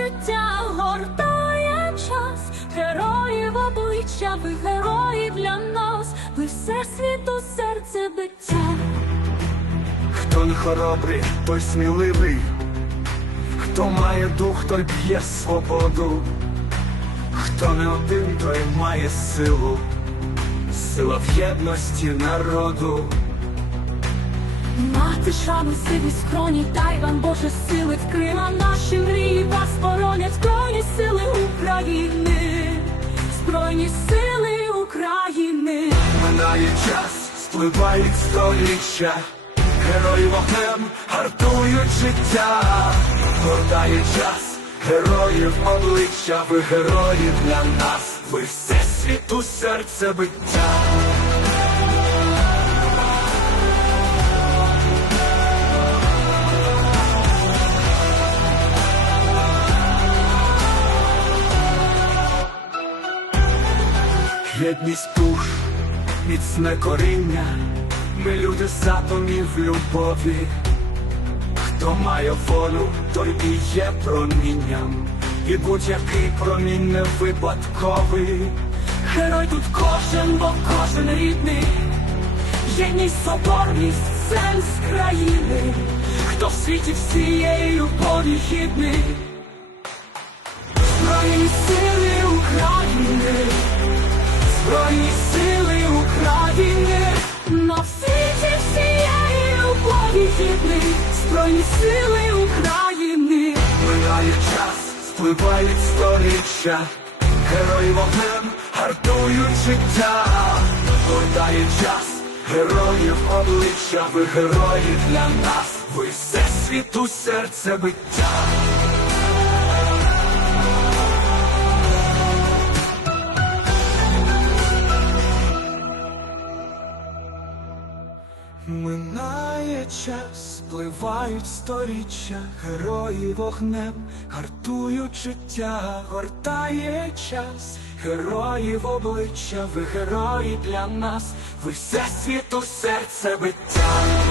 життя гортає час, герої обличчя, ви герої для нас, ви все світу, серце биття. Хто не хоробрий, той сміливий, хто має дух, той п'є свободу, хто не один, той має силу, сила в єдності народу. Мати шану сиві скроні, дай вам Боже сили, вкрила наші мрії вас боронять Збройні сили України, Збройні сили України. Минає час, спливають століття, герої вогнем гартують життя, гортає час, героїв обличчя, ви герої для нас, ви все світу серце биття. Єдність душ, міцне коріння, ми люди з атомів любові. Хто має волю, той і є промінням, і будь-який промінь не випадковий. Герой тут кожен, бо кожен рідний, єдність, соборність, сенс країни, хто в світі всієї любові гідний. Збройні сили України. минає час, спливають століття, герої вогнем гартують життя, гортає час, героїв обличчя, ви герої для нас, ви все світу серце биття. Минає час, спливають сторіччя, герої вогнем, гартують життя, гортає час, героїв обличчя, ви герої для нас, ви все світу серце биття.